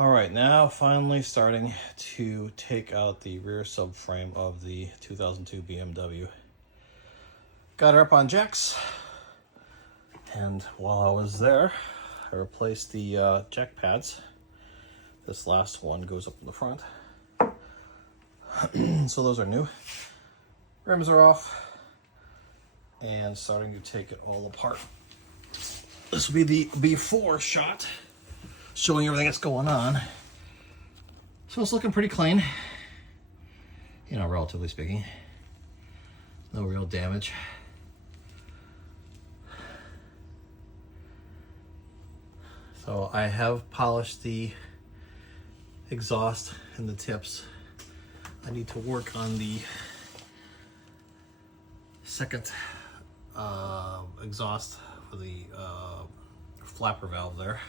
All right, now finally starting to take out the rear subframe of the 2002 BMW. Got her up on jacks, and while I was there, I replaced the jack pads. This last one goes up in the front. So those are new. Rims are off, and starting to take it all apart. This will be the before shot, showing everything that's going on. So it's looking pretty clean, you know, relatively speaking. No real damage. So I have polished the exhaust and the tips. I need to work on the second exhaust for the flapper valve there.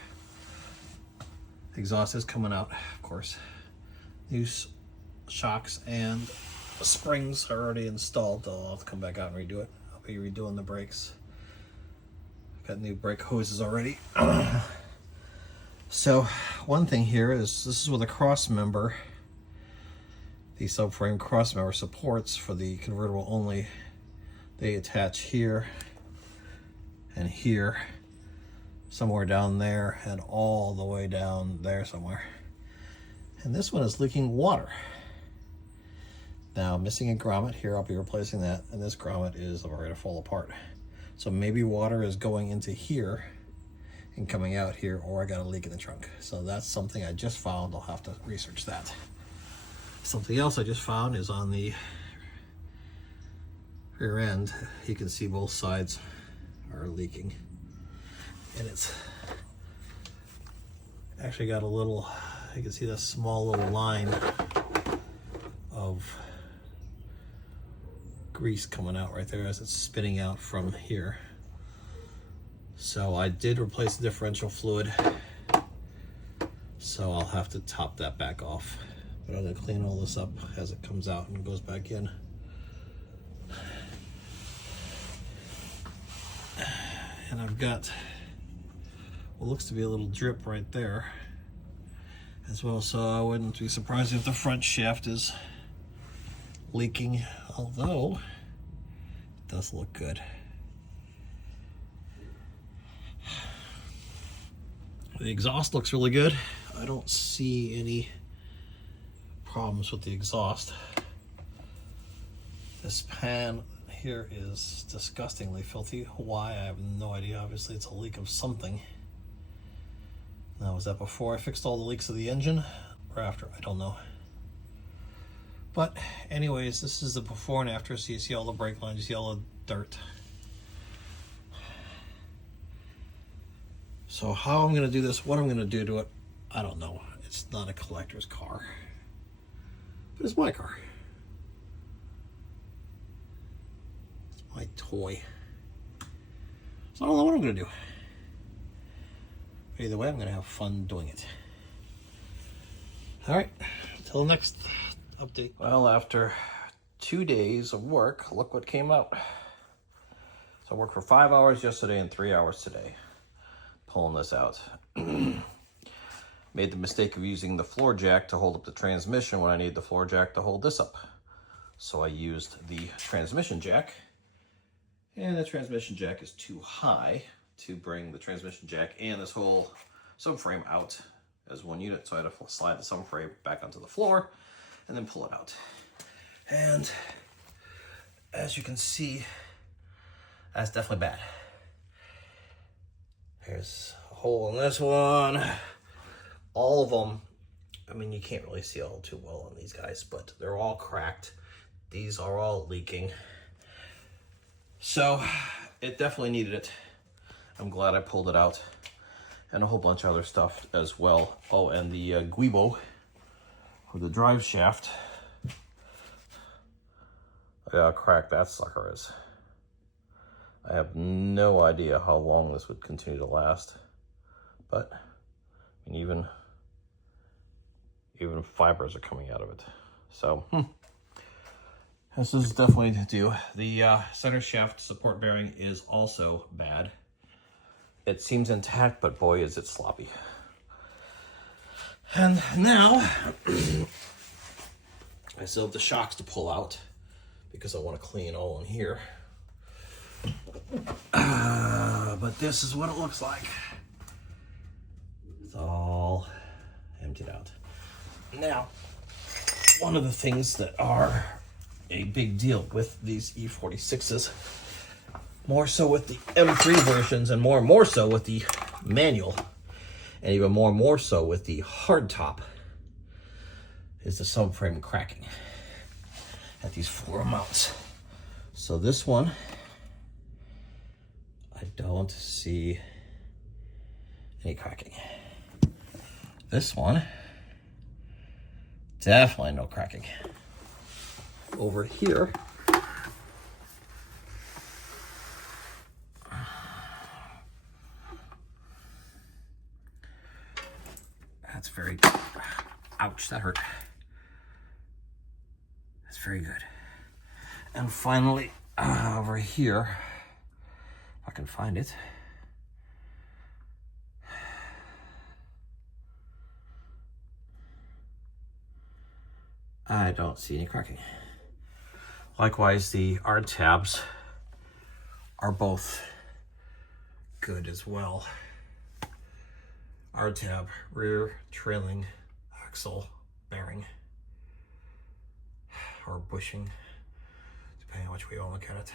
Exhaust is coming out, of course. New shocks and springs are already installed. I'll have to come back out and redo it. I'll be redoing the brakes. Got new brake hoses already. So one thing here is this is where the cross member, the subframe cross member supports for the convertible only. They attach here and here, somewhere down there, and all the way down there somewhere. And this one is leaking water. Now, missing a grommet here, I'll be replacing that, and this grommet is ready to fall apart. So maybe water is going into here and coming out here, or I got a leak in the trunk. So that's something I just found. I'll have to research that. Something else I just found is on the rear end. You can see both sides are leaking, and it's actually got a little, you can see that small little line of grease coming out right there as it's spitting out from here. So I did replace the differential fluid, so I'll have to top that back off. But I'm gonna clean all this up as it comes out and goes back in. And I've got what looks to be a little drip right there as well, so I wouldn't be surprised if the front shaft is leaking, although it does look good. The exhaust looks really good. I don't see any problems with the exhaust. This pan here is disgustingly filthy. Why? I have no idea. Obviously it's a leak of something. Now, was that before I fixed all the leaks of the engine or after? I don't know. But anyways, this is the before and after. So you see all the brake lines, you see all the dirt. So how I'm gonna do this, what I'm gonna do to it, I don't know. It's not a collector's car, but it's my car. It's my toy. So I don't know what I'm gonna do. Either way, I'm gonna have fun doing it. All right, until the next update. Well, after 2 days of work, look what came out. So I worked for 5 hours yesterday and 3 hours today, pulling this out. Made the mistake of using the floor jack to hold up the transmission when I need the floor jack to hold this up. So I used the transmission jack, and the transmission jack is too high to bring the transmission jack and this whole subframe out as one unit. So I had to slide the subframe back onto the floor and then pull it out. And as you can see, that's definitely bad. There's a hole in this one. All of them, I mean, you can't really see all too well on these guys, but they're all cracked. These are all leaking. So it definitely needed it. I'm glad I pulled it out, and a whole bunch of other stuff as well. Oh, and the guibo, or the drive shaft. I gotta crack that sucker is. I have no idea how long this would continue to last, but I mean, even fibers are coming out of it. So this is definitely to do. The center shaft support bearing is also bad. It seems intact, but boy, is it sloppy. And now, I still have the shocks to pull out because I want to clean all in here. But this is what it looks like. It's all emptied out. Now, one of the things that are a big deal with these E46s, more so with the M3 versions and more so with the manual, and even more so with the hardtop, is the subframe cracking at these floor mounts. So this one, I don't see any cracking. This one, definitely no cracking. Over here, that's very good. Ouch, that hurt. That's very good. And finally, over here, if I can find it. I don't see any cracking. Likewise, the R tabs are both good as well. R tab, rear trailing axle bearing, or bushing, depending on which way you want to look at it.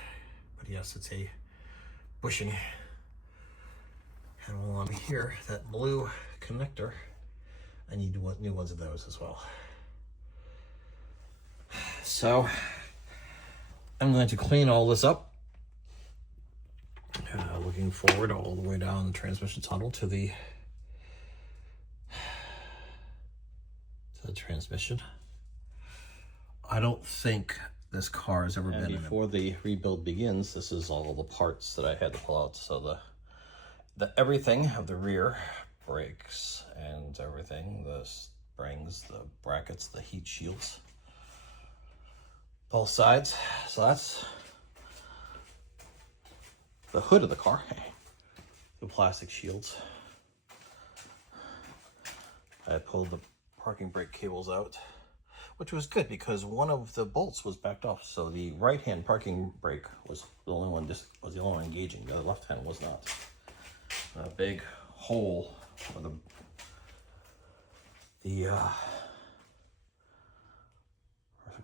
But yes, it's a bushing. And while I'm here, that blue connector, I need new ones of those as well. So I'm going to clean all this up. Looking forward all the way down the transmission tunnel to the transmission. I don't think this car has ever been. Before the rebuild begins, this is all the parts that I had to pull out. So the everything of the rear brakes and everything, the springs, the brackets, the heat shields, both sides. So that's the hood of the car, the plastic shields. I pulled the parking brake cables out, which was good because one of the bolts was backed off. So the right-hand parking brake was the only one engaging. The left hand was not. A big hole for the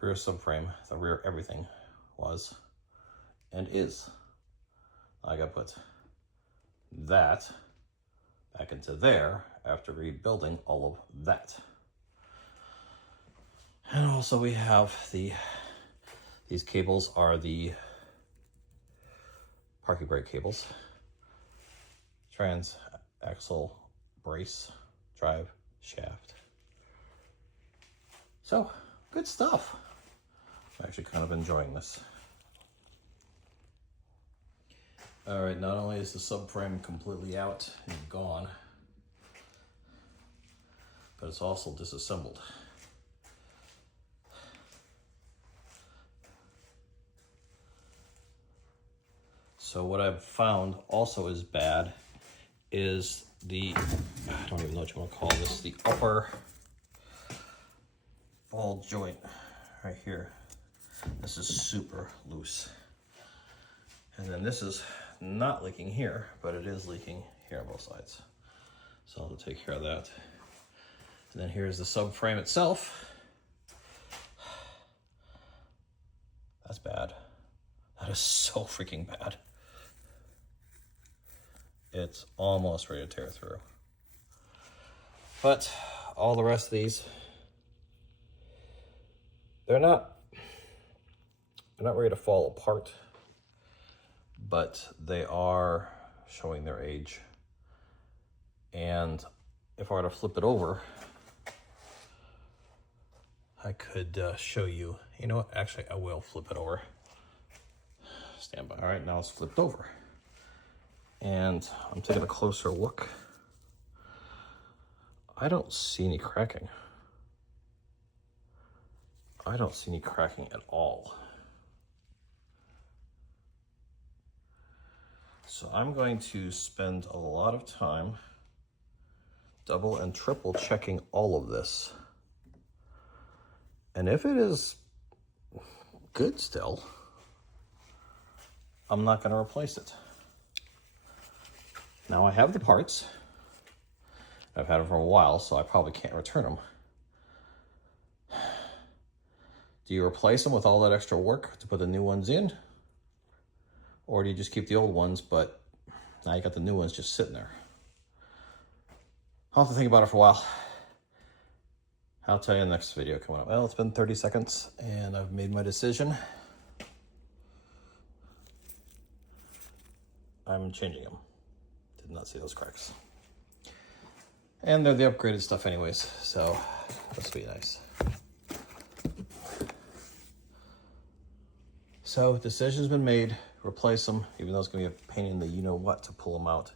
rear subframe, the rear everything was and is. I got to put that back into there after rebuilding all of that. And also we have these cables are the parking brake cables, trans axle brace, drive shaft. So good stuff. I'm actually kind of enjoying this. All right, not only is the subframe completely out and gone, but it's also disassembled. So what I've found also is bad is I don't even know what you want to call this, the upper ball joint right here. This is super loose. And then this is not leaking here, but it is leaking here on both sides. So I'll take care of that. And then here's the subframe itself. That's bad. That is so freaking bad. It's almost ready to tear through. But all the rest of these, they're not ready to fall apart, but they are showing their age. And if I were to flip it over, I could show you. You know what? Actually, I will flip it over. Stand by. All right, now it's flipped over. And I'm taking a closer look. I don't see any cracking. I don't see any cracking at all. So I'm going to spend a lot of time double and triple checking all of this. And if it is good still, I'm not going to replace it. Now I have the parts. I've had them for a while, so I probably can't return them. Do you replace them with all that extra work to put the new ones in? Or do you just keep the old ones, but now you got the new ones just sitting there? I'll have to think about it for a while. I'll tell you in the next video coming up. Well, it's been 30 seconds and I've made my decision. I'm changing them. Did not see those cracks. And they're the upgraded stuff anyways, so this will be nice. So decision's been made, replace them, even though it's gonna be a pain in the you-know-what to pull them out.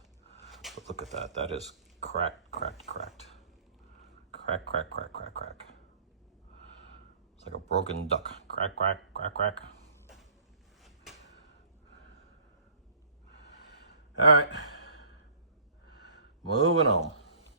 But look at that, that is cracked, cracked, cracked. Crack, crack, crack, crack, crack. It's like a broken duck. Crack, crack, crack, crack. All right, moving on.